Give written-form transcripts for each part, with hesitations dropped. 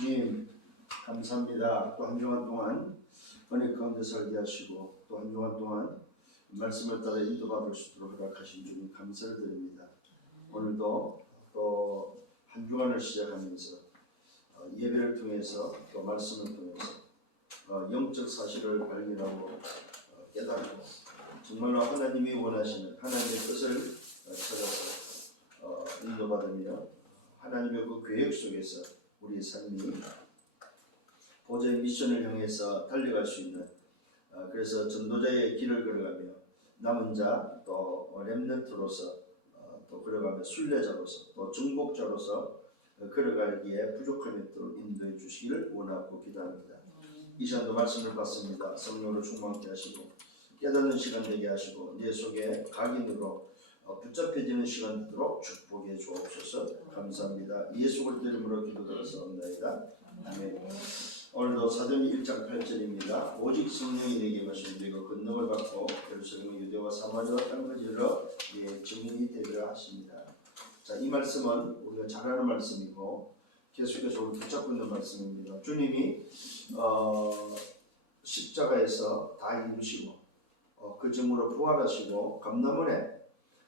주님 감사합니다. 또 한 주간 동안 은혜 가운데 살게 하시고 또 한 주간 동안 말씀을 따라 인도받을 수 있도록 허락하신 주님 감사를 드립니다. 오늘도 또 한 주간을 시작하면서 예배를 통해서 또 말씀을 통해서 영적 사실을 발견하고 깨닫고 정말로 하나님이 원하시는 하나님의 뜻을 찾아서 인도받으며 하나님의 그 계획 속에서 우리의 삶이 보좌의 미션을 향해서 달려갈 수 있는 그래서 전도자의 길을 걸어가며 남은 자 또 렘넌트로서 또 걸어가며 순례자로서 또 정복자로서 걸어가기에 부족함이 없도록 인도해 주시기를 원하고 기도합니다. 이 시간도 말씀을 받습니다. 성령으로 충만케 하시고 깨닫는 시간 되게 하시고 내 속에 각인으로 붙잡혀지는 시간 되도록 축복해 주옵소서. 감사합니다. 예수 그리스도 이름으로 기도드렸사옵나이다. 아멘. 오늘도 사도행전 1장 8절입니다. 오직 성령이 내게 임하시면 너희가 권능을 받고 예루살렘 유대와 사마리아와 땅까지 이르러 예 증인이 되리라 하십니다. 자, 이 말씀은 우리가 잘 아는 말씀이고 계속해서 우리 붙잡고 있는 말씀입니다. 주님이 십자가에서 다 이루시고 그 증으로 부활하시고 감람원에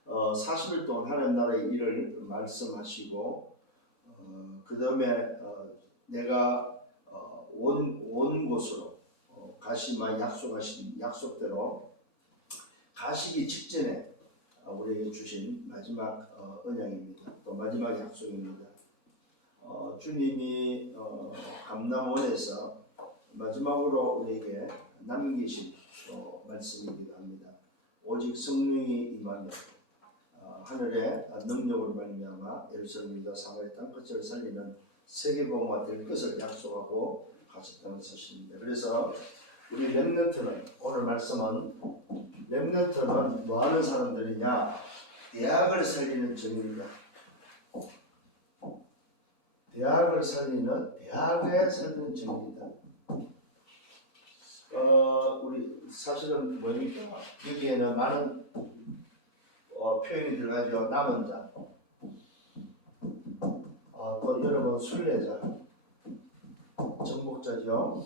40일 동안 하나님 나라의 일을 말씀하시고 그 다음에 내가 온 곳으로 가시마 약속하신 약속대로 가시기 직전에 우리에게 주신 마지막 언약입니다. 또 마지막 약속입니다. 주님이 감람원에서 마지막으로 우리에게 남기신 말씀이기도 합니다. 오직 성령이 임하면 하늘의 능력으로 말미암아 예루살렘 유다 사마리아 땅끝을 살리는 세계복음화 될 것을 약속하고 가셨다는 사실입니다. 그래서 우리 렘넌트는 오늘 말씀은 렘넌트는 뭐 하는 사람들이냐? 대학을 살리는 정입니다. 대학에 살리는 정입니다. 우리 사실은 뭐니까 여기에는 많은 표현이 들어가죠. 남은 자, 또 여러분 순례자, 정복자죠.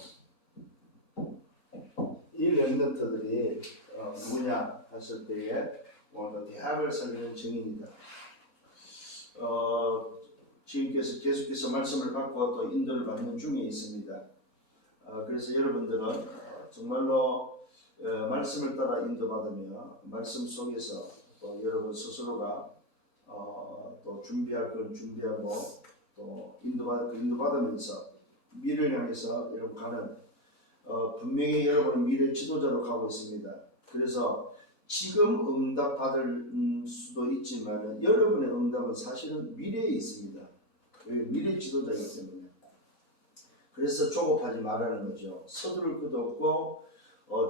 이 렘넌트들이 누구냐 했을 때에 오늘 대학을 살리는 증인이다. 지금께서 계속해서 말씀을 받고 또 인도를 받는 중에 있습니다. 그래서 여러분들은 정말로 말씀을 따라 인도받으며 말씀 속에서 또 여러분 스스로가 또 준비할 건 준비하고 또 인도받으면서 미래를 향해서 여러분 가는 분명히 여러분은 미래 지도자로 가고 있습니다. 그래서 지금 응답 받을 수도 있지만 여러분의 응답은 사실은 미래에 있습니다. 미래 지도자이기 때문에. 그래서 조급하지 말라는 거죠. 서두를 것도 없고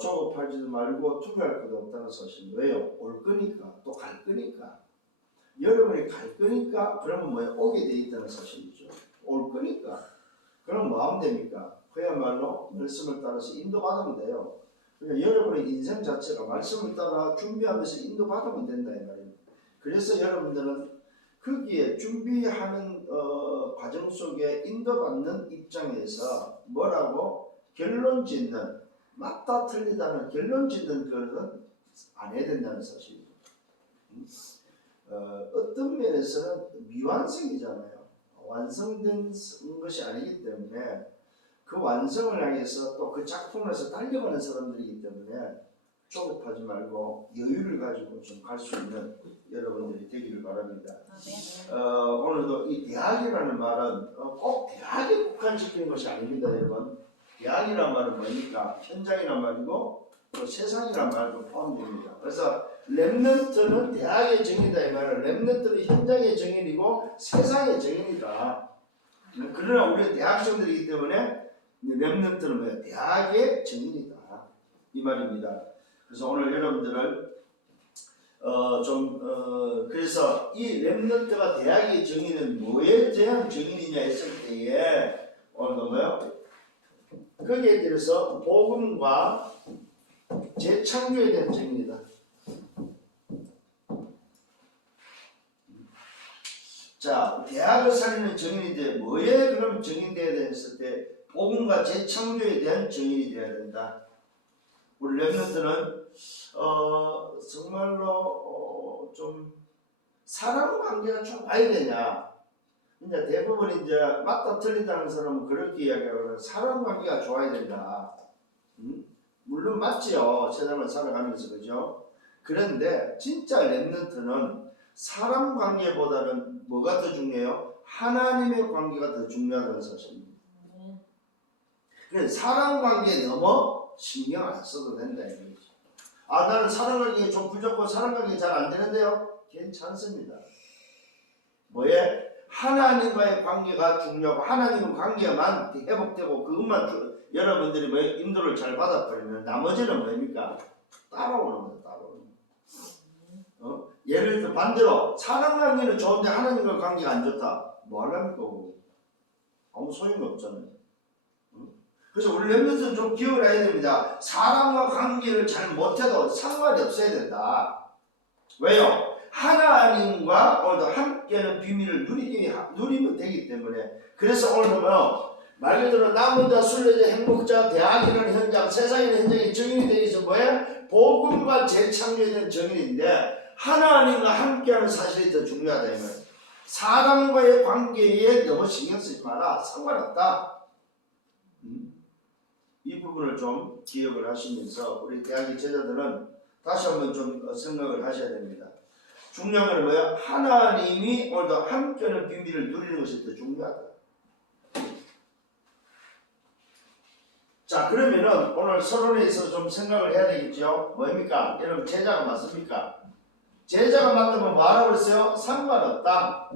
조급하지도 말고 투표할 것도 없다는 사실입니다. 왜요? 올 거니까 또 갈 거니까. 여러분이 갈 거니까 그러면 뭐에 오게 돼 있다는 사실이죠. 올 거니까. 그럼 뭐 하면 됩니까? 그야말로 말씀을 따라서 인도받으면 돼요. 그러니까 여러분의 인생 자체가 말씀을 따라 준비하면서 인도받으면 된다 이 말입니다. 그래서 여러분들은 거기에 준비하는 과정 속에 인도받는 입장에서 뭐라고 결론 짓는 맞다 틀리다는 결론 짓는 것은 안 해야 된다는 사실이죠. 어떤 면에서는 미완성이잖아요. 완성된 것이 아니기 때문에 그 완성을 향해서 또 그 작품에서 달려가는 사람들이기 때문에 조급하지 말고 여유를 가지고 좀 갈 수 있는 여러분들이 되기를 바랍니다. 오늘도 이 대학이라는 말은 꼭 대학에 국한시키는 것이 아닙니다. 여러분, 대학이란 말은 뭐니까 현장이란 말이고 또 세상이란 말도 포함됩니다. 그래서 렘넌트는 대학의 정인이다 이 말은 렘넌트는 현장의 정인이고 세상의 정인이다. 그러나 우리는 대학생들이기 때문에 렘넌트는 뭐예요? 대학의 정인이다 이 말입니다. 그래서 오늘 여러분들을 그래서 이 렘넌트가 대학의 정인은 뭐에 대한 정인이냐 했을 때에 오늘도 뭐요? 거기에 대해서 복음과 재창조에 대한 정인이다. 자, 대학을 살리는 증인인데 뭐에 그럼 증인되어야 했을 때 복음과 재창조에 대한 증인이 되어야 된다. 우리 랩런트는 정말로 좀 사람 관계가 좋아야 되냐. 이제 대부분 이제 맞다 틀리다는 사람은 그렇게 이야기하거든요. 사람 관계가 좋아야 된다. 물론 맞지요. 세상을 살아가면서 그죠. 그런데 진짜 랩런트는 사람 관계보다는 뭐가 더 중요해요? 하나님의 관계가 더 중요하다는 사실입니다. 그래서 사람 관계에 너무 신경 안 써도 된다 이거죠. 아, 나는 사람 관계가 좀 부족하고 사람 관계가 잘 안 되는데요. 괜찮습니다. 뭐에? 하나님과의 관계가 중요하고 하나님의 관계만 회복되고 그것만 여러분들이 뭐 인도를 잘 받아버리면 나머지는 뭡니까? 따라오는 거예요. 따라오는 거. 예를 들어 반대로 사람 관계는 좋은데 하나님과 관계가 안 좋다. 뭐 하려니까 아무 소용이 없잖아요. 그래서 우리 랩런트는 좀 기억을 해야 됩니다. 사람과 관계를 잘 못해도 상관이 없어야 된다. 왜요? 하나님과 오늘도 함께하는 비밀을 누리면 되기 때문에. 그래서 오늘 보면 말 그대로 남은 자, 순례자, 행복자, 대학이라는 현장, 세상이라는 현장의 증인이 되기 위해서 뭐예요? 복음과 재창조에 대한 증인인데 하나님과 함께하는 사실이 더 중요하다. 사람과의 관계에 너무 신경 쓰지 마라. 상관없다. 이 부분을 좀 기억을 하시면서 우리 대학의 제자들은 다시 한번 좀 생각을 하셔야 됩니다. 중요한 건 뭐야? 하나님이 오늘도 함께하는 비밀을 누리는 것이 더 중요하다. 자, 그러면은 오늘 서론에 있어서 좀 생각을 해야 되겠죠? 뭡니까? 여러분, 제자가 맞습니까? 제자가 맞다면 뭐 하라고 그랬어요? 상관없다.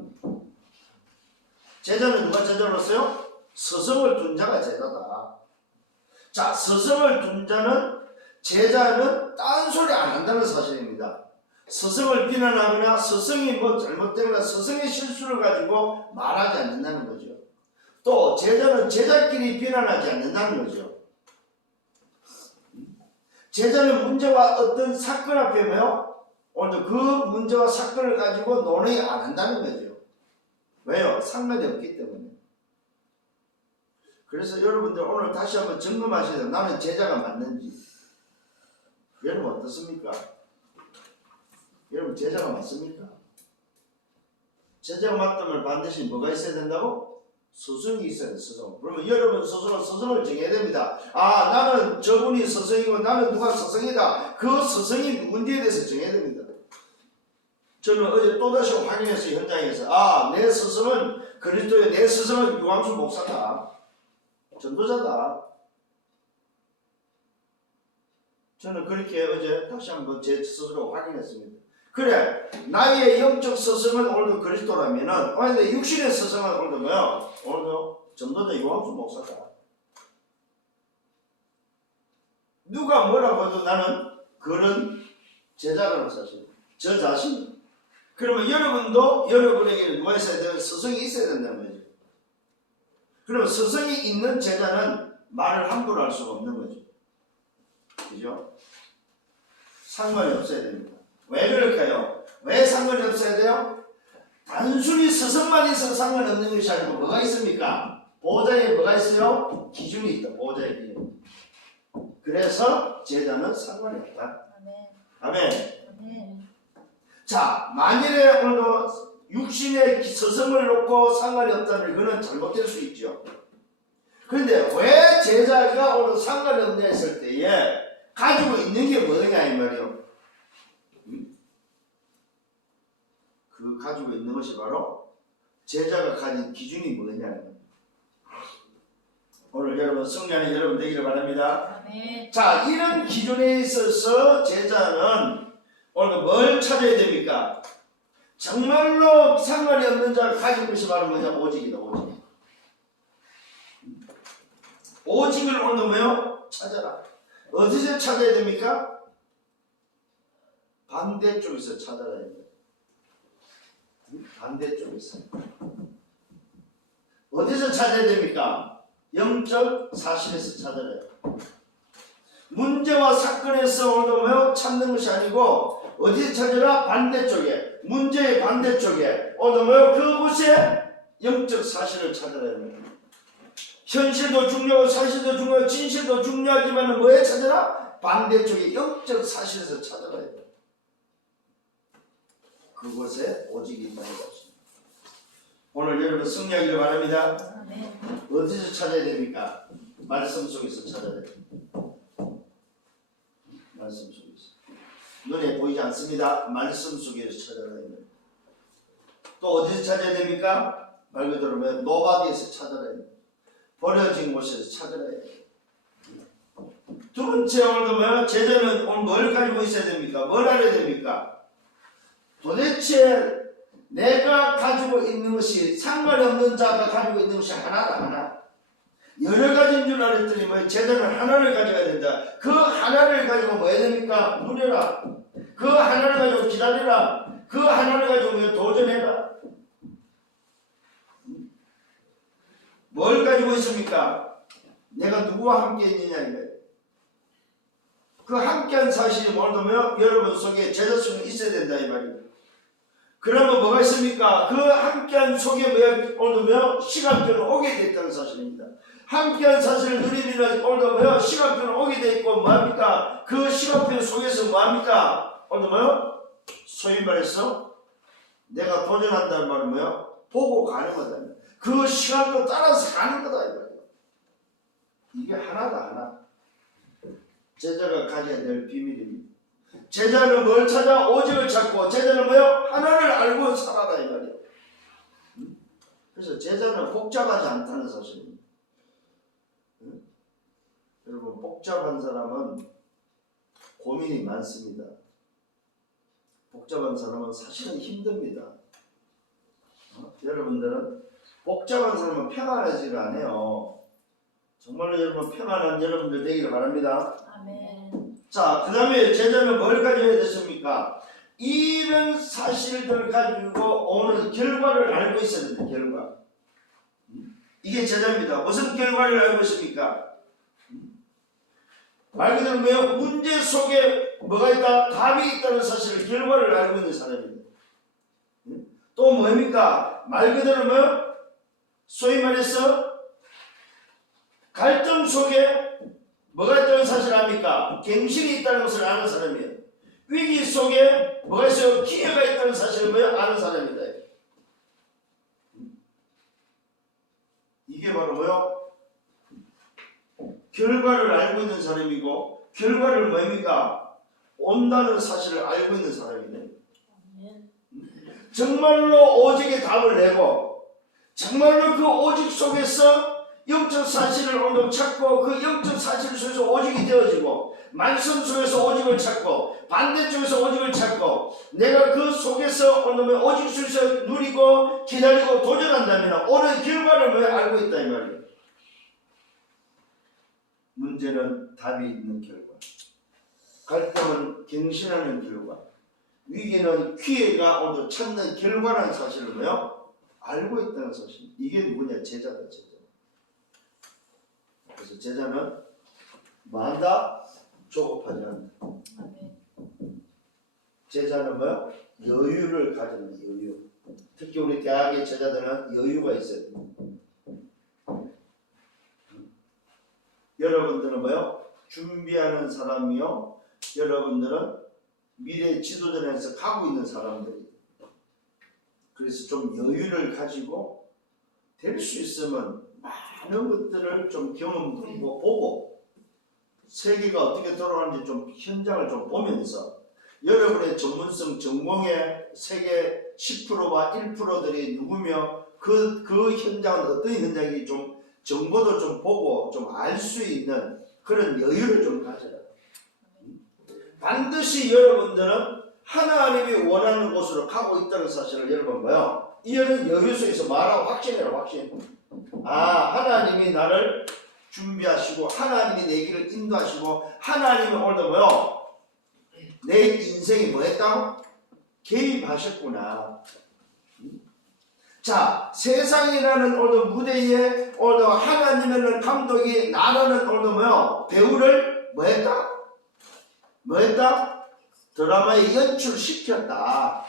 제자는 누가 제자로서요? 스승을 둔 자가 제자다. 자, 스승을 둔 자는 제자는 딴소리 안 한다는 사실입니다. 스승을 비난하거나 스승이 뭐 잘못되거나 스승의 실수를 가지고 말하지 않는다는 거죠. 또 제자는 제자끼리 비난하지 않는다는 거죠. 제자는 문제와 어떤 사건 앞에 오늘 그 문제와 사건을 가지고 논의 안 한다는 거죠. 왜요? 상관이 없기 때문에. 그래서 여러분들 오늘 다시 한번 점검하셔야 돼요. 나는 제자가 맞는지. 여러분 어떻습니까? 여러분 제자가 맞습니까? 제자가 맞다면 반드시 뭐가 있어야 된다고? 스승이 있어야 돼. 스승. 그러면 여러분 스스로 스승을 정해야 됩니다. 아, 나는 저분이 스승이고 나는 누가 스승이다. 그 스승이 누군지에 대해서 정해야 됩니다. 저는 어제 또다시 확인했어요. 현장에서. 아, 내 스승은 그리스도의 내 스승은 유광수 목사다. 전도자다. 저는 그렇게 어제 다시 한번 제 스스로 확인했습니다. 그래, 나의 영적 스승은 오늘도 그리스도라면은 오늘 육신의 스승은 오늘도 뭐요? 오늘도 전도자 유광수 목사다. 누가 뭐라고 해도 나는 그런 제자라는 사실. 저 자신. 그러면 여러분도 여러분에게 누가 있어야 돼요? 스승이 있어야 된다는 거죠. 그러면 스승이 있는 제자는 말을 함부로 할 수가 없는 거죠. 그죠? 상관이 없어야 됩니다. 왜 그럴까요? 왜 상관이 없어야 돼요? 단순히 스승만 있어서 상관없는 것이 아니고 뭐가 있습니까? 보호자에 뭐가 있어요? 기준이 있다. 보호자의 기준. 그래서 제자는 상관이 없다. 아멘. 아멘. 자, 만일에 오늘도 육신의 스승을 놓고 상관이 없다면 그건 잘못될 수 있죠. 그런데 왜 제자가 오늘 상관이 없냐 했을 때에 가지고 있는 게 뭐냐 이 말이요. 그 가지고 있는 것이 바로 제자가 가진 기준이 뭐냐. 오늘 여러분 승리하는 여러분 되기를 바랍니다. 네. 자, 이런 기준에 있어서 제자는 오늘 뭘 찾아야 됩니까? 정말로 상관이 없는 자가 가진 것이 바로 뭐냐? 오직이다. 오직. 오직을 오늘 뭐요? 찾아라. 어디서 찾아야 됩니까? 반대쪽에서 찾아야 됩니다. 반대쪽에서. 어디서 찾아야 됩니까? 영적 사실에서 찾아야 돼요. 문제와 사건에서 오늘 찾는 것이 아니고 어디서 찾으라? 반대쪽에, 문제의 반대쪽에 오늘 뭐요? 그곳에 영적 사실을 찾아야 합니다. 현실도 중요하고 사실도 중요하고 진실도 중요하지만 뭐에 찾아라? 반대쪽에 영적 사실에서 찾아야 돼요. 그곳에 오직이 있다는 것입니다. 오늘 여러분 승리하기를 바랍니다. 어디서 찾아야 됩니까? 말씀 속에서 찾아야 돼요. 말씀 속에서. 눈에 보이지 않습니다. 말씀 속에서 찾아야 됩니다. 또 어디서 찾아야 됩니까? 말 그대로 노바디에서 찾아야 됩니다. 버려진 곳에서 찾아야 돼요. 두 번째 오늘 제자는 오늘 뭘 가지고 있어야 됩니까? 뭘 알아야 됩니까? 도대체 내가 가지고 있는 것이 상관이 없는 자가 가지고 있는 것이 하나다 하나. 여러 가지인 줄 알았더니 제자는 하나를 가져야 된다. 그 하나를 가지고 뭐 해야 됩니까? 누려라. 그 하나를 가지고 기다리라. 그 하나를 가지고 도전해라. 뭘 가지고 있습니까? 내가 누구와 함께 있느냐 이거예요. 그 함께한 사실이 뭐냐면 여러분 속에 제자 속에 있어야 된다 이 말이에요. 그러면 뭐가 있습니까? 그 함께한 속에 오늘 시간표는 오게 됐다는 사실입니다. 함께한 사실을 누리면 오늘 시간표는 오게 돼 있고 뭐합니까? 그 시간표 속에서 뭐합니까? 오늘 소위 말해서 내가 도전한다는 말은 보고 가는 거다. 그 시간표 따라서 가는 거다 이 말이에요. 이게 하나다 하나. 제자가 가져야 될 비밀입니다. 제자는 뭘 찾아? 오직을 찾고 제자는 하나를 알고 살아라 이 말이에요. 그래서 제자는 복잡하지 않다는 사실입니다. 여러분 복잡한 사람은 고민이 많습니다. 복잡한 사람은 사실은 힘듭니다. 여러분들은 복잡한 사람은 평안하지가 않아요. 정말로 여러분 평안한 여러분들 되기를 바랍니다. 아멘. 자, 그 다음에 제자는 뭘 가져야 됐습니까? 이런 사실들 가지고 오는 결과를 알고 있어야 됩니다. 결과. 이게 제자입니다. 무슨 결과를 알고 있습니까? 말 그대로 문제 속에 뭐가 있다? 답이 있다는 사실을 결과를 알고 있는 사람입니다. 또 뭡니까? 말 그대로 소위 말해서 갈등 속에 뭐가 있다는 사실을 압니까? 갱신이 있다는 것을 아는 사람이에요. 위기 속에 뭐가 있어요? 기회가 있다는 사실을 아는 사람이다. 이게 바로 결과를 알고 있는 사람이고 결과를 뭡니까? 온다는 사실을 알고 있는 사람이네. 정말로 오직의 답을 내고 정말로 그 오직 속에서 영적 사실을 오늘 찾고 그 영적 사실 속에서 오직이 되어지고 말씀 속에서 오직을 찾고 반대쪽에서 오직을 찾고 내가 그 속에서 오늘 오직 속에서 누리고 기다리고 도전한다면 오늘 결과를 알고 있다 이 말이에요. 문제는 답이 있는 결과, 갈등은 갱신하는 결과, 위기는 기회가 오늘 찾는 결과라는 사실을 알고 있다는 사실. 이게 누구냐? 제자다 제자. 그래서 제자는 뭐한다? 조급하지 않는다. 제자는 여유를 가지는 여유. 특히 우리 대학의 제자들은 여유가 있어야 됩니다. 여러분들은 준비하는 사람이요. 여러분들은 미래 지도전에서 가고 있는 사람들이에요. 그래서 좀 여유를 가지고 될 수 있으면 많은 것들을 좀 경험도 보고 세계가 어떻게 돌아가는지 좀 현장을 좀 보면서 여러분의 전문성 전공의 세계 10%와 1%들이 누구며 그 현장은 어떤 현장이 좀 정보도 좀 보고 좀 알 수 있는 그런 여유를 좀 가져라. 반드시 여러분들은 하나님이 원하는 곳으로 가고 있다는 사실을 여러분 이런 여유 속에서 말하고 확신해라. 확신. 하나님이 나를 준비하시고 하나님이 내 길을 인도하시고 하나님이 오늘도 내 인생이 뭐했다고? 개입하셨구나. 자, 세상이라는 오늘 무대에 오늘 하나님이라는 감독이 나라는 오늘 배우를 뭐했다? 드라마에 연출시켰다.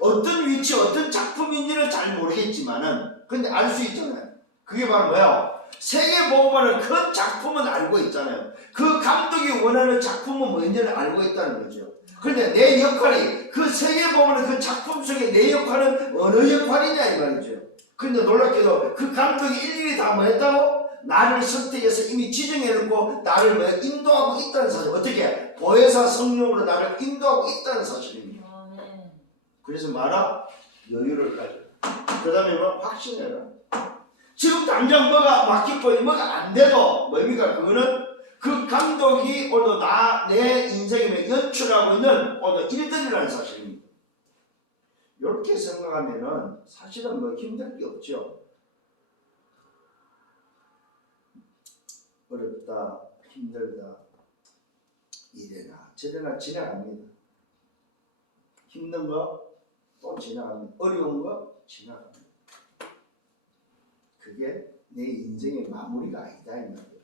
어떤 위치, 어떤 작품인지는 잘 모르겠지만은 근데 알 수 있잖아요. 그게 바로 뭐예요? 세계보고만은 그 작품은 알고 있잖아요. 그 감독이 원하는 작품은 뭔지를 알고 있다는 거죠. 근데 내 역할이 그 세계보고는 그 작품 속에 내 역할은 어느 역할이냐 이 말이죠. 근데 놀랍게도 그 감독이 일일이 다 뭐 했다고? 나를 선택해서 이미 지정해놓고 나를 뭐 인도하고 있다는 사실. 어떻게? 보혜사 성령으로 나를 인도하고 있다는 사실입니다. 그래서 말아 여유를 가져. 그 다음에 뭐 확신해라. 지금 당장 뭐가 막히고 뭐가 안 돼도 뭡니까? 그거는 그 감독이 오늘 내 인생에 연출하고 있는 오늘 일들이라는 사실입니다. 이렇게 생각하면은 사실은 뭐 힘들 게 없죠. 어렵다, 힘들다, 이래나 저래나 지나갑니다. 힘든 거 또 지나갑니다. 어려운 거 지나갑니다. 그게 내 인생의 마무리가 아니다 이 말이에요.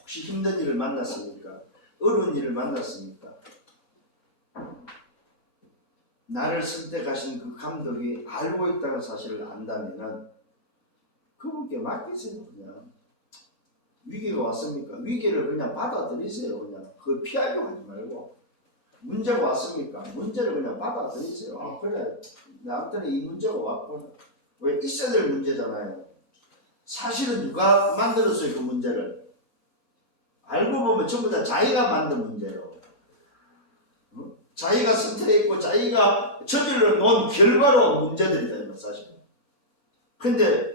혹시 힘든 일을 만났습니까? 어려운 일을 만났습니까? 나를 선택하신 그 감독이 알고 있다는 사실을 안다면은 그분께 맡기세요. 그냥 위기가 왔습니까? 위기를 그냥 받아들이세요. 그냥 그걸 피하려고 하지 말고 문제가 왔습니까? 문제를 그냥 받아들이세요. 아 그래 나한테는 이 문제가 왔구나. 왜 있어야 될 문제잖아요. 사실은 누가 만들었어요 그 문제를? 알고 보면 전부 다 자기가 만든 문제예요. 자기가 선택했고 자기가 저질러 놓은 결과로 문제들이다 사실. 근데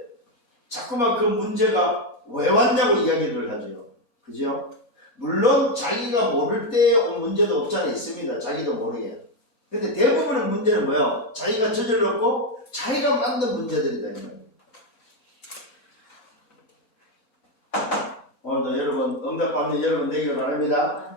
자꾸만 그 문제가 왜 왔냐고 이야기를 하죠. 그죠? 물론 자기가 모를 때 온 문제도 없잖아 있습니다. 자기도 모르게. 근데 대부분의 문제는 뭐예요? 자기가 저질렀고 자기가 만든 문제들이다 이 말이에요. 오늘도 여러분 응답받는 여러분 되기를 바랍니다.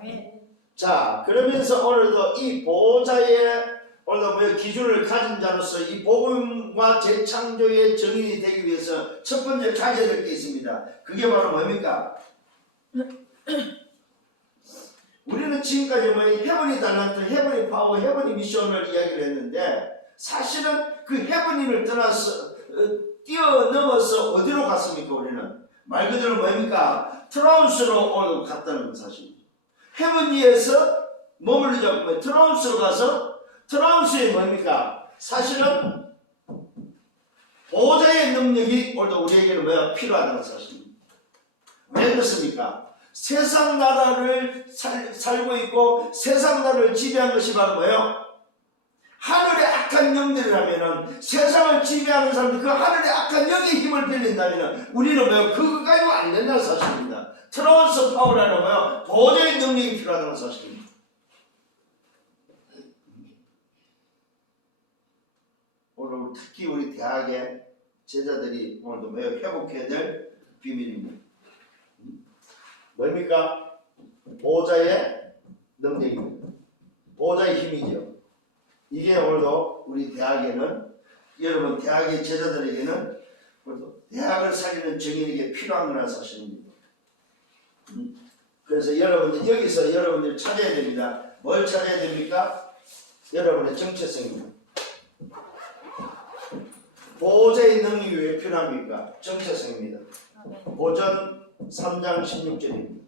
자 그러면서 오늘도 이 보호자의 오늘도 뭐 기준을 가진 자로서 이 복음과 재창조의 증인이 되기 위해서 첫 번째 가져야 될 게 있습니다. 그게 바로 뭡니까? 우리는 지금까지 뭐 헤븐이 달란트, 헤븐이 파워, 헤븐이 미션을 이야기를 했는데 사실은 그 헤븐이를 떠나서 뛰어넘어서 어디로 갔습니까? 우리는 말 그대로 뭡니까? 트라운스로 갔다는 사실입니다. 헤븐리에서 머물리자고 트라운스로 가서 트라운스에 뭡니까? 사실은 보호자의 능력이 오늘 우리에게는 뭐야? 필요하다는 사실입니다. 왜 그렇습니까? 세상 나라를 살고 있고 세상 나라를 지배한 것이 바로 뭐예요? 하늘의 악한 영들이라면은 세상을 지배하는 사람들 그 하늘의 악한 영의 힘을 빌린다면은 우리는 뭐예요? 그거 가지고 안 된다는 사실입니다. 트라운스 파워라는 뭐예요? 보호자의 능력이 필요하다는 사실입니다. 오늘 특히 우리 대학의 제자들이 오늘도 매우 회복해야 될 비밀입니다. 뭡니까? 보호자의 능력입니다. 보호자의 힘이죠. 이게 오늘도 우리 대학에는 여러분 대학의 제자들에게는 오늘도 대학을 살리는 증인에게 필요한 거라는 사실입니다. 그래서 여러분들 여기서 여러분들 찾아야 됩니다. 뭘 찾아야 됩니까? 여러분의 정체성입니다. 보호자의 능력이 왜 필요합니까? 정체성입니다. 보전 3장 16절입니다.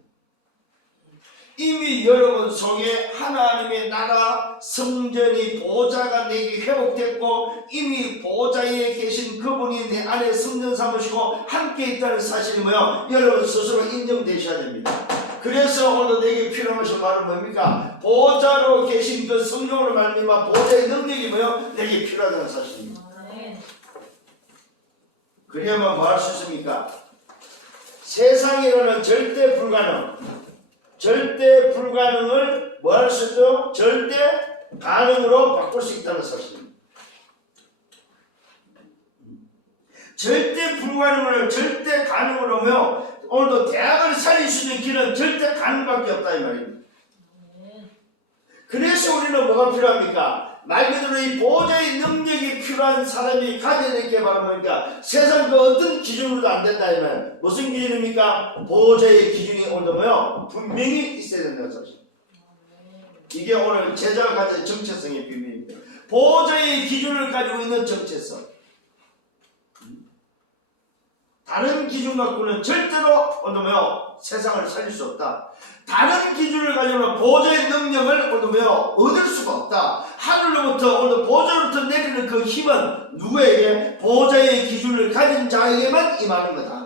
이미 여러분 속에 하나님의 나라 성전이 보호자가 내게 회복됐고 이미 보호자에 계신 그분이 내 안에 성전 삼으시고 함께 있다는 사실이 뭐요? 여러분 스스로 인정되셔야 됩니다. 그래서 오늘 내게 필요한 것이 바로 뭡니까? 보호자로 계신 그 성령으로 말미암아 보호자의 능력이 뭐요? 내게 필요하다는 사실입니다. 그래야만 뭐 할 수 있습니까? 세상이라는 절대 불가능을 뭐 할 수 있죠? 절대 가능으로 바꿀 수 있다는 사실입니다. 절대 불가능을 절대 가능으로 하며 오늘도 대학을 살릴 수 있는 길은 절대 가능밖에 없다 이 말입니다. 그래서 우리는 뭐가 필요합니까? 말 그대로 이 보호자의 능력이 필요한 사람이 가져야 될 게 바로 뭡니까? 세상 그 어떤 기준으로도 안 된다 이 말. 무슨 기준입니까? 보호자의 기준이 오늘 뭐요? 분명히 있어야 된다는 사실. 이게 오늘 제자가 가진 정체성의 비밀입니다. 보좌의 기준을 가지고 있는 정체성. 다른 기준 갖고는 절대로 세상을 살릴 수 없다. 다른 기준을 가지고는 보좌의 능력을 얻을 수가 없다. 하늘로부터 보좌로부터 내리는 그 힘은 누구에게? 보좌의 기준을 가진 자에게만 임하는 거다.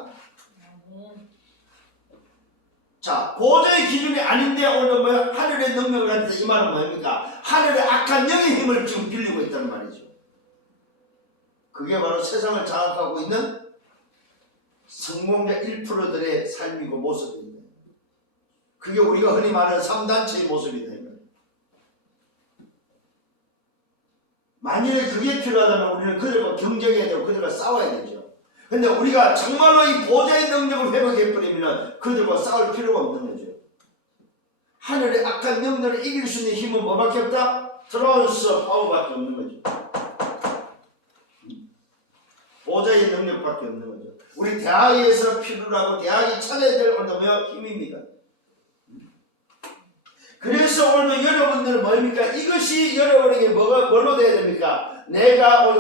자, 보좌의 기준이 아닌데 하늘의 능력을 가지고 임하는 뭡니까? 하늘의 악한 영의 힘을 지금 빌리고 있다는 말이죠. 그게 바로 세상을 장악하고 있는 성공자 1%들의 삶이고 모습입니다. 그게 우리가 흔히 말하는 3단체의 모습이다. 만일에 그게 필요하다면 우리는 그들과 경쟁해야 되고 그들과 싸워야 되죠. 근데 우리가 정말로 이 보좌의 능력을 회복해버리면 그들과 싸울 필요가 없는 거죠. 하늘의 악한 영들을 이길 수 있는 힘은 뭐밖에 없다? 트랜스 파워밖에 없는 거죠. 보좌의 능력밖에 없는 거죠. 우리 대학에서 필요로 하고 대학이 찾아야 될 힘입니다. 그래서 오늘 여러분들은 뭡니까? 이것이 여러분에게 뭘로 돼야 됩니까? 내가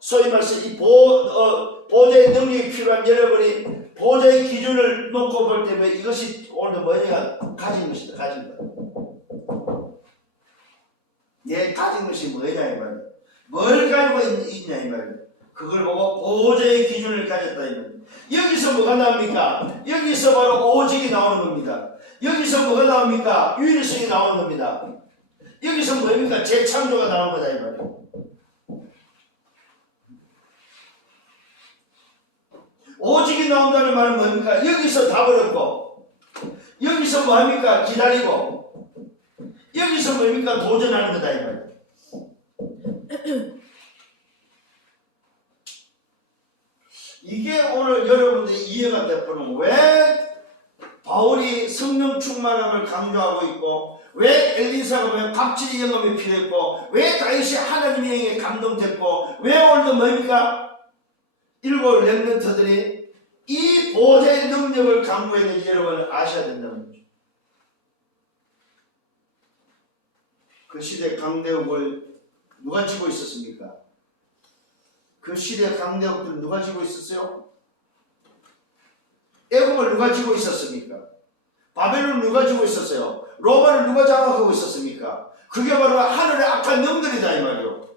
소위 말해서 이 보좌의 능력이 필요한 여러분이 보좌의 기준을 놓고 볼 때 이것이 오늘 뭐냐? 가진 것이다. 가진 것. 내 가진 것이 뭐냐 이 말이야. 뭘 가지고 있냐 이 말이야. 그걸 보고 보좌의 기준을 가졌다 이 말이야. 여기서 뭐가 나옵니까? 여기서 바로 오직이 나오는 겁니다. 여기서 뭐가 나옵니까? 유일성이 나오는 겁니다. 여기서 뭡니까? 재창조가 나오는 거다 이 말이에요. 오직이 나온다는 말은 뭡니까? 여기서 답을 얻고 여기서 뭐합니까? 기다리고 여기서 뭡니까? 도전하는 거다 이 말이에요. 이게 오늘 여러분들이 이해가 되는 왜 바울이 성령 충만함을 강조하고 있고 왜 엘리사가 갑질의 영감이 필요했고 왜 다윗이 하나님의 영에 감동됐고 왜 오늘도 뭡니까? 7 렘넌트들이 이 보좌의 능력을 강구해야 되는지 여러분 아셔야 된다는 거죠. 그 시대 강대국을 누가 쥐고 있었습니까? 그 시대 강대국들은 누가 쥐고 있었어요? 애국을 누가 쥐고 있었습니까? 바벨론 누가 쥐고 있었어요? 로마를 누가 장악하고 있었습니까? 그게 바로 하늘의 악한 영들이다 이 말이요.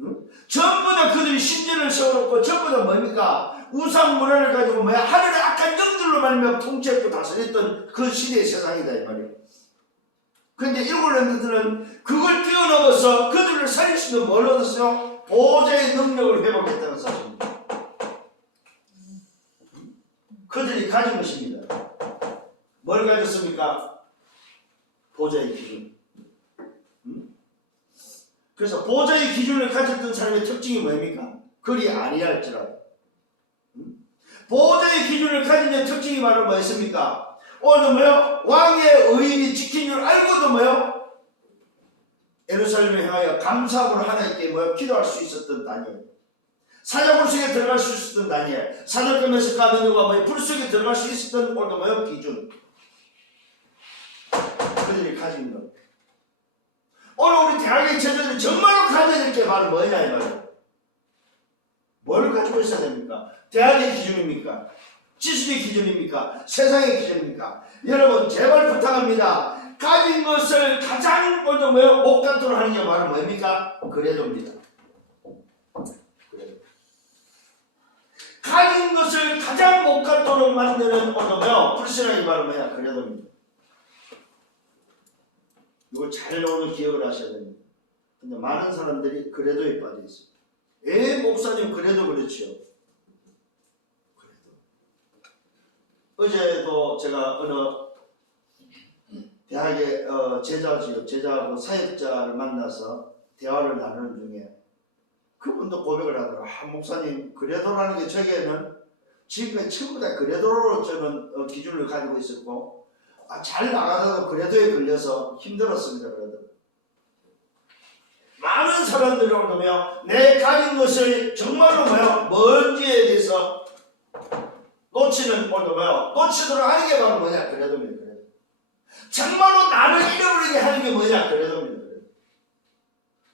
응? 전부 다 그들이 신전을 세워놓고 전부 다 뭡니까? 우상 문화를 가지고 하늘의 악한 영들로 말미암아 통치했고 다스렸던 그 시대의 세상이다 이 말이요. 그런데 7 렘넌트들은 그걸 뛰어넘어서 그들을 살릴 수 있는 뭘 얻었어요? 보좌의 능력을 회복했다는 사실입니다. 그들이 가진 것입니다. 뭘 가졌습니까? 보좌의 기준. 그래서 보좌의 기준을 가졌던 사람의 특징이 뭡니까? 그리 아니할지라도. 보좌의 기준을 가진 특징이 바로 뭐였습니까? 오늘 왕의 의인이 지킨 줄 알고도 예루살렘에 향하여 감사함으로 하나님께 기도할 수 있었던 다니엘. 사자굴 속에 들어갈 수 있었던 다니엘. 사자금에서 가면누가 불 속에 들어갈 수 있었던 오늘 기준. 그들이 가진 것. 오늘 우리 대학의 제자들이 정말로 가져야 될 게 바로 뭐냐 이 말이에요. 뭘 가지고 있어야 됩니까? 대학의 기준입니까? 지식의 기준입니까? 세상의 기준입니까? 여러분 제발 부탁합니다. 가진 것을 가장 먼저 못 갖도록 하는 게 바로 뭡니까? 그래도입니다. 그래도. 가진 것을 가장 못 갖도록 만드는 불신앙이 바로 뭐야? 그래도입니다. 이걸 잘 오늘 기억을 하셔야 됩니다. 근데 많은 사람들이 그래도에 빠져 있습니다. 목사님 그래도 그렇지요. 어제도 제가 어느 대학의 제자하고 사역자를 만나서 대화를 나누는 중에 그분도 고백을 하더라고요. 목사님 그래도라는 게 저에게는 지금까지 전부 다 그래도로 저는 기준을 가지고 있었고 잘 나가다가 그래도에 걸려서 힘들었습니다. 그래도 많은 사람들이 오면 내 가진 것을 정말로 뭔지에 대해서 놓치는 놓치도록 하는 게 바로 뭐냐? 그래도입니다. 정말로 나를 잃어버리게 하는 게 뭐냐? 그래도입니다.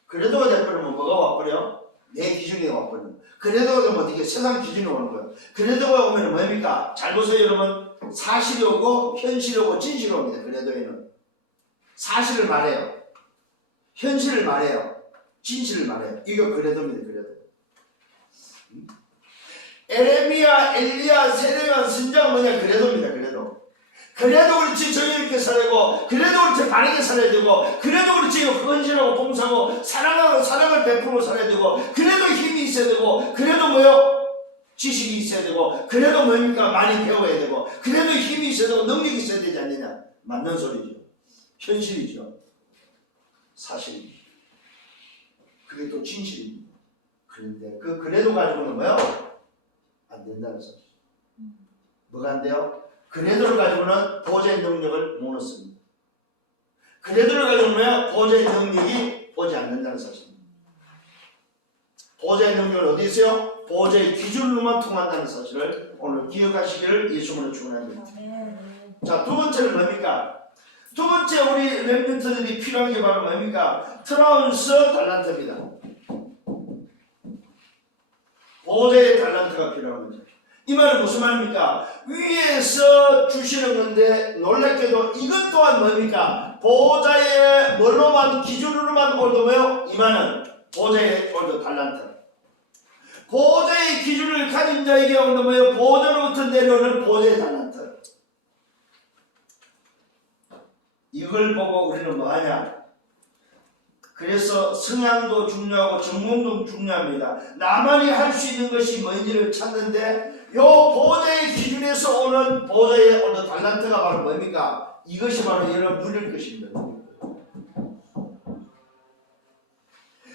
그래도가 돼버리면 뭐가 와버려? 내 기준이 와버려. 그래도가 되면 어떻게 세상 기준이 오는 거예요. 그래도가 오면 뭡니까? 잘 보세요 여러분. 사실이 오고 현실이 오고 진실이 옵니다. 그래도에는 사실을 말해요. 현실을 말해요. 진실을 말해요. 이거 그래도입니다. 그래도. 에레미야, 엘리야, 세례요한 선지자가 뭐냐? 그래도입니다. 그래도. 그래도 그렇지 정의롭게 살아야 되고, 그래도 그렇지 바르게 살아야 되고, 그래도 그렇지 헌신하고 봉사하고 사랑을 베풀고 살아야 되고, 그래도 힘이 있어야 되고, 그래도 뭐요? 지식이 있어야 되고, 그래도 뭡니까? 많이 배워야 되고, 그래도 힘이 있어야 되고, 능력이 있어야 되지 않느냐? 맞는 소리죠. 현실이죠. 사실입니다. 그게 또 진실입니다. 그런데 그 그래도 가지고는 뭐요? 안 된다는 소리. 뭐가 안 돼요? 그래도를 가지고는 보좌의 능력을 못 얻습니다. 그래도를 가지고는 뭐야? 보좌의 능력이 오지 않는다는 사실입니다. 보좌의 능력은 어디 있어요? 보좌의 기준으로만 통한다는 사실을 오늘 기억하시기를 예수님으로 축원합니다. 자, 두 번째는 뭡니까? 두 번째 우리 렘넌트들이 필요한 게 바로 뭡니까? 트라운스 달란트입니다. 보좌의 달란트가 필요한 거죠. 이 말은 무슨 말입니까? 위에서 주시는 건데 놀랍게도 이것 또한 뭡니까? 보좌의 뭘로만 기준으로만 얻으며 이 말은 보좌의 달란트. 보좌의 기준을 가진 자에게 얻으며 보좌로부터 내려오는 보좌의 달란트. 이걸 보고 우리는 뭐하냐? 그래서 성향도 중요하고 전공도 중요합니다. 나만이 할 수 있는 것이 뭔지를 찾는데 요 보좌의 기준에서 오는 보좌의 어떤 달란트가 바로 뭡니까? 이것이 바로 여러분 누릴 것입니다.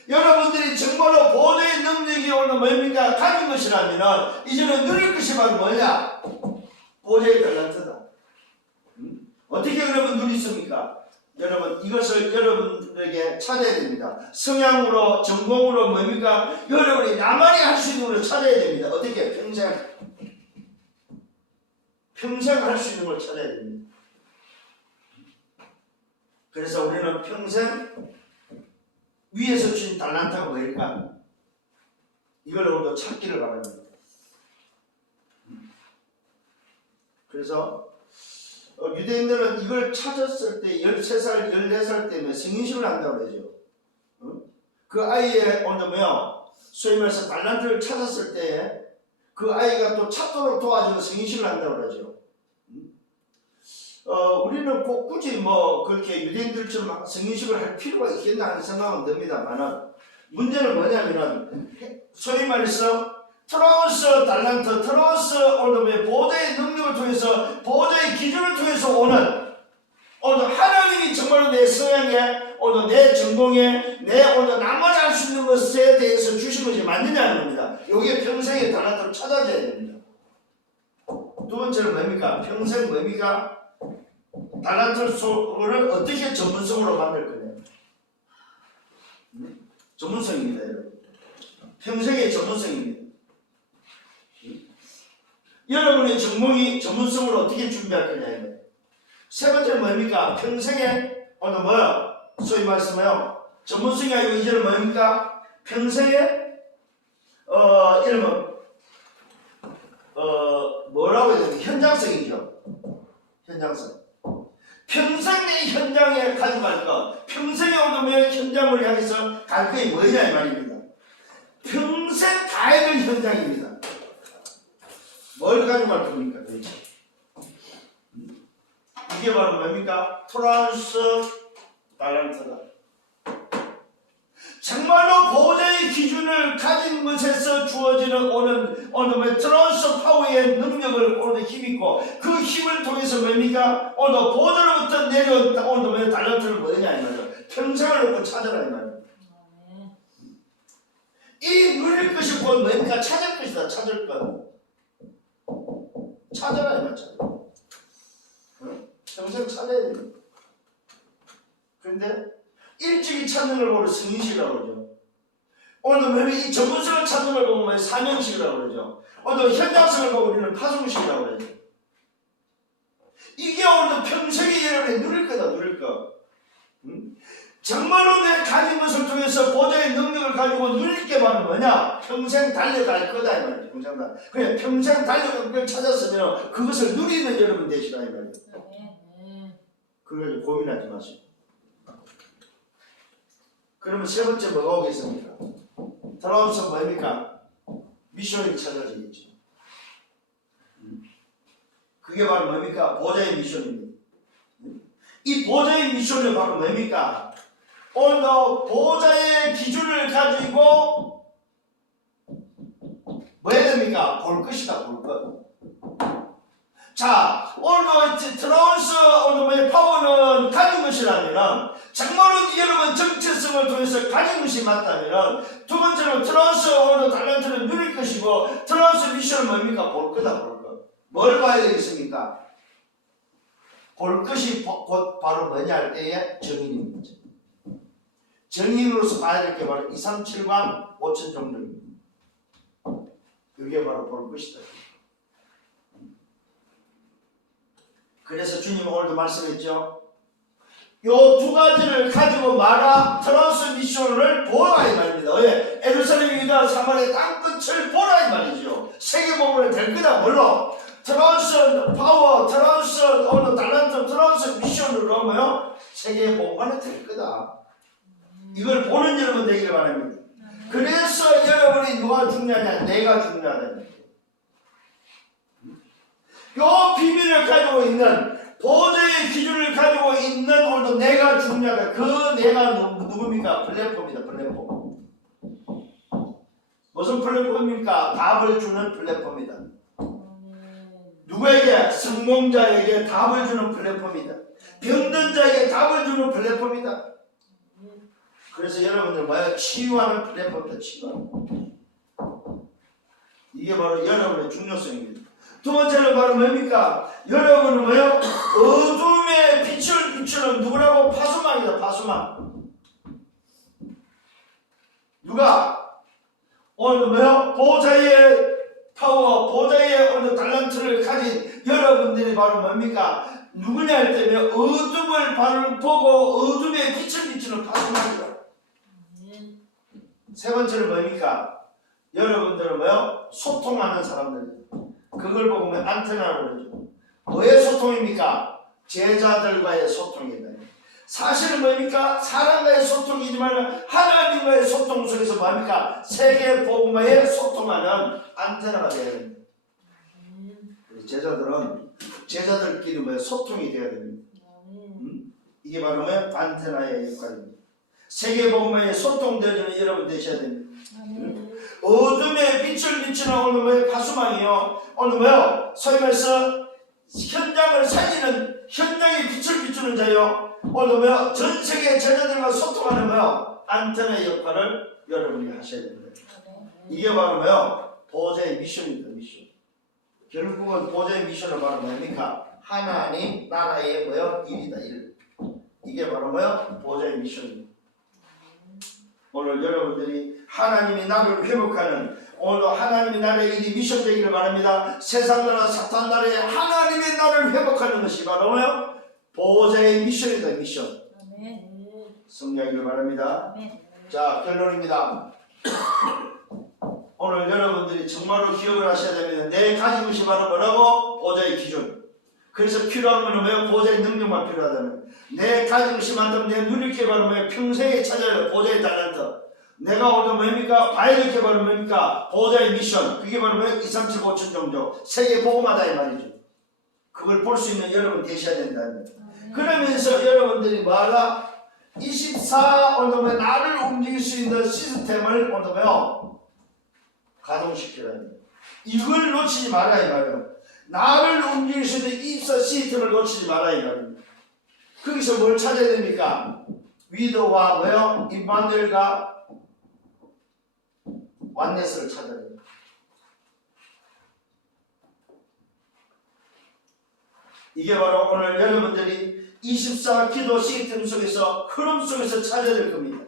여러분들이 정말로 보좌의 능력이 오는 뭡니까? 가진 것이라면 이제는 누릴 것이 바로 뭐냐? 보좌의 달란트다. 어떻게 여러분 누리십니까? 여러분 이것을 여러분들에게 찾아야 됩니다. 성향으로 전공으로 뭡니까? 여러분이 나만이 할 수 있는 걸 찾아야 됩니다. 어떻게? 평생 할 수 있는 걸 찾아야 됩니다. 그래서 우리는 평생 위에서 주신 달란트가 뭐일까? 이걸 우리도 찾기를 바랍니다. 그래서 유대인들은 이걸 찾았을 때 13살, 14살 때면 성인식을 한다고 그러죠. 그 아이의 소위 말해서 달란트를 찾았을 때 그 아이가 또 찾도록 도와주는 성인식을 한다고 그러죠. 우리는 꼭 굳이 그렇게 유대인들처럼 성인식을 할 필요가 있겠나 하는 생각은 듭니다만은 문제는 뭐냐면은 소위 말해서 트라우스 달란트, 트라우스 보좌의 능력을 통해서 보좌의 기준을 통해서 오는 하나님이 정말로 내 성향에 내 전공에 나만이 할 수 있는 것에 대해서 주신 것이 맞느냐는 겁니다. 여기에 평생의 달란트를 찾아줘야 됩니다. 두 번째는 뭡니까? 평생 뭡니까? 달란트를 어떻게 전문성으로 만들 거냐? 전문성입니다, 여러분. 평생의 전문성입니다. 여러분의 전문성을 어떻게 준비할 거냐? 세 번째는 뭡니까? 평생에 소위 말씀하여 전문성이 아니고 이제는 뭡니까? 평생에 이러면 뭐라고 해야 되나? 현장성이죠. 현장성. 평생 내 현장에 가져갈 것, 평생에 오면 현장을 향해서 갈 것이 뭐냐 이 말입니다. 평생 가야 될 현장입니다. 뭘 가져갈 겁니까? 이게 바로 뭡니까? 트라우스 달란트다. 정말로 보좌의 기준을 가진 것에서 주어지는 오늘 트라우스 파워의 능력을 오늘 힘있고 그 힘을 통해서 뭡니까? 오늘 보좌로부터 내려온 오늘 달란트를 뭐냐 이 말이야. 평생을 놓고 찾아라 이 말이야. 이 누릴 것이 곧 뭡니까? 찾을 것이다. 찾을 것. 찾아라 이 말 찾아. 평생 찾아야 됩니다. 그런데 일찍이 찾는 걸 보고 승인식이라고 그러죠. 오늘 이 전문성을 찾는 걸 보면 사명식이라고 그러죠. 오늘 현장성을 보고 우리는 파송식이라고 그러죠. 이게 오늘도 평생에 여러분이 누릴 거다, 누릴 거. 정말로 내 가진 것을 통해서 보좌의 능력을 가지고 누릴 게 바로 뭐냐? 평생 달려갈 거다 이 말이죠. 평생 달. 그냥 평생 달려갈 걸 찾았으면 그것을 누리는 여러분 되시라 이 말이죠. 그걸 고민하지 마시고. 그러면 세 번째 뭐가 오겠습니까? 돌아오면서 뭡니까? 미션이 찾아지겠죠. 그게 바로 뭡니까? 보좌의 미션입니다. 이 보좌의 미션이 바로 뭡니까? 오늘도 보좌의 기준을 가지고 뭐 해야 됩니까? 볼 것이다, 볼 것. 자, 오늘도 트라운스 오늘의 파워는 가진 것이라면, 정말로 여러분 정체성을 통해서 가진 것이 맞다면, 두 번째로 트라운스 오늘 달란트를 누릴 것이고, 트라운스 미션은 뭡니까? 볼 거다, 볼 것. 뭘 봐야 되겠습니까? 볼 것이 곧 바로 뭐냐 할 때에 정인입니다. 정인으로서 봐야 될 게 바로 2, 3, 7과 5천 정도입니다. 그게 바로 볼 것이다. 그래서 주님 오늘도 말씀했죠. 요 두 가지를 가지고 말아 트라운스 미션을 보라 이 말입니다. 왜? 예루살렘, 유다, 사마리아 땅끝을 보라 이 말이죠. 세계복음을 될 거다. 뭘로? 트라운스 파워, 트라운스 오늘 달란트, 트라운스 미션으로 뭐요? 세계복음을 될 거다. 이걸 보는 여러분 되기를 바랍니다. 그래서 여러분이 누가 중요하냐? 내가 중요하다. 요 비밀을 가지고 있는 보좌의 기준을 가지고 있는 오늘도 내가 중요하다. 그 내가 누굽니까? 플랫폼이다. 플랫폼. 무슨 플랫폼입니까? 답을 주는 플랫폼이다. 누구에게? 성공자에게 답을 주는 플랫폼이다. 병든 자에게 답을 주는 플랫폼이다. 그래서 여러분들 뭐야? 치유하는 플랫폼이다. 치유하는. 이게 바로 여러분의 중요성입니다. 두 번째는 바로 뭡니까? 여러분은 뭐요? 어둠의 빛을 비추는 누구라고? 파수망이다. 파수망. 누가? 오늘 뭐요? 보좌의 파워, 보좌의 오늘 달란트를 가진 여러분들이 바로 뭡니까? 누구냐 할 때면 어둠을 바로 보고 어둠의 빛을 비추는 파수망이다. 세 번째는 뭡니까? 여러분들은 뭐요? 소통하는 사람들. 그걸 보고 안테나라고 그러죠. 뭐의 소통입니까? 제자들과의 소통이다. 사실은 뭡니까? 사람과의 소통이지만 하나님과의 소통 속에서 뭡니까? 세계 복음화에 소통하는 안테나가 되어야 됩니다. 제자들은 제자들끼리 뭐예요? 소통이 되어야 됩니다. 이게 바로 뭐예요? 안테나의 역할입니다. 세계 복음화에 소통되는 여러분 되셔야 됩니다. 어둠의 빛을 비추는 오늘 뭐예요? 파수망이요. 오늘 뭐요? 소위 말해서 현장을 살리는 현장의 빛을 비추는 자요. 오늘 뭐요? 전 세계 제자들과 소통하는 뭐요? 안테나의 역할을 여러분이 하셔야 됩니다. 이게 바로 뭐요? 보좌의 미션입니다. 미션. 결국은 보좌의 미션은 바로 뭡니까? 하나님 나라의 뭐요? 일이다. 일. 이게 바로 뭐요? 보좌의 미션입니다. 오늘 여러분들이 하나님이 나를 회복하는 오늘도 하나님의 나라의 일이 미션 되기를 바랍니다. 세상 나라 사탄 나라의 하나님의 나라를 회복하는 것이 바로 뭐요? 보호자의 미션이다. 미션. 승리하기를 바랍니다. 자, 결론입니다. 오늘 여러분들이 정말로 기억을 하셔야 됩니다. 내 가진 것이 바로 뭐라고? 보호자의 기준. 그래서 필요한 것은 뭐예요? 보호자의 능력만 필요하다면 내 가진 것이 많다면 내 누릴 게 바로 뭐예요? 평생에 찾아야 보호자의 달란트. 내가 오늘 뭡니까? 봐야 될 게 바로 뭡니까? 보호자의 미션. 그게 바로 뭐예요? 2, 3, 7, 5천 정도. 세계 복음하다 이 말이죠. 그걸 볼 수 있는 여러분 되셔야 된다는 거예요. 그러면서 여러분들이 뭐하라? 24 오늘 뭐 나를 움직일 수 있는 시스템을 오늘 뭐요? 가동시키라는 거예요. 이걸 놓치지 말아야 이 말이에요. 나를 움직일 수 있는 24 시스템을 놓치지 말아야 이 말입니다. 거기서 뭘 찾아야 됩니까? 위도와 뭐요? 임마누엘과 완네스를 찾아야 됩니다. 이게 바로 오늘 여러분들이 24 기도 시스템 속에서 흐름 속에서 찾아야 될 겁니다.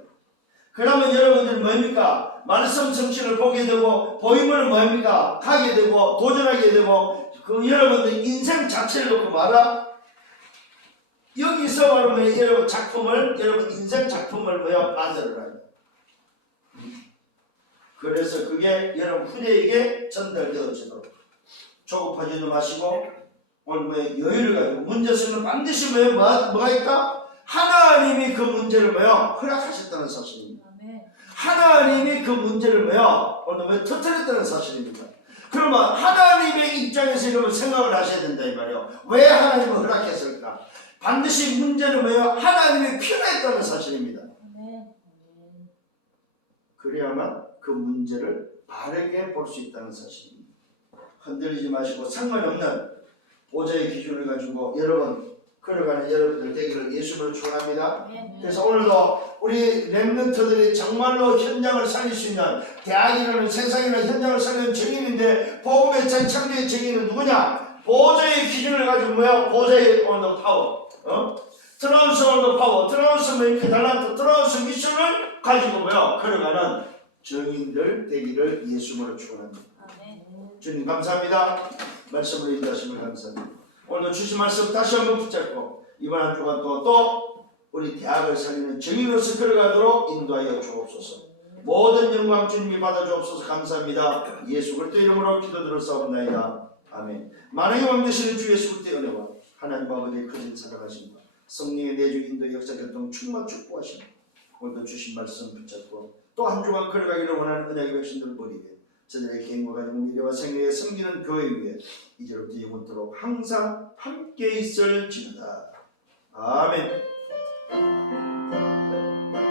그러면 여러분들은 뭡니까? 말씀 성취를 보게 되고 보임을 뭡니까? 가게 되고 도전하게 되고 그 여러분들 인생 자체를 놓고 말아 여기서 말하면 여러분 작품을, 여러분 인생 작품을 뭐야 만들어라. 그래서 그게 여러분 후대에게 전달되어지도록 조급하지도 마시고 오늘 뭐 여유를 가지고 문제 쓰는 반드시 뭐가 있다? 하나님이 그 문제를 허락하셨다는 사실입니다. 하나님이 그 문제를 오늘 터뜨렸다는 사실입니다. 그러면 하나님의 입장에서 여러분 생각을 하셔야 된다 이 말이에요. 왜 하나님을 허락했을까? 반드시 문제는 하나님이 필요했다는 사실입니다. 그래야만 그 문제를 바르게 볼 수 있다는 사실입니다. 흔들리지 마시고 상관이 없는 보좌의 기준을 가지고 여러분 걸어가는 여러분들 되기를 예수님으로 축원합니다. 그래서 오늘도 우리 렘넌트들이 정말로 현장을 살릴 수 있는 대학이라는 세상이라는 현장을 살리는 증인인데 복음의 창조의 증인은 누구냐? 보좌의 기준을 가지고 보좌의 오늘 파워, 트라우스 오늘 파워, 트라우스 달란트, 트라우스 미션을 가지고 걸어가는 증인들 되기를 예수님으로 축원합니다. 주님 감사합니다. 말씀으로 인도하심을 감사합니다. 오늘도 주신 말씀 다시 한번 붙잡고 이번 한 주간 또 우리 대학을 살리는 증인으로서 걸어가도록 인도하여 주옵소서. 모든 영광 주님이 받아 주옵소서. 감사합니다. 예수 그리스도 이름으로 기도드렸사옵나이다. 아멘. 만왕의 왕 되시는 주 예수 그리스도의 은혜와 하나님 아버지의 크신 사랑하심과 성령의 내주 인도 역사 교통 충만 축복하심 오늘도 주신 말씀 붙잡고 또 한 주간 걸어가기를 원하는 은혜의 백성들 머리에 저들의 개인과 가정 미래와 생애에 섬기는 교회 위에 이제로부터 영원토록 항상 함께 있을지어다. 아멘.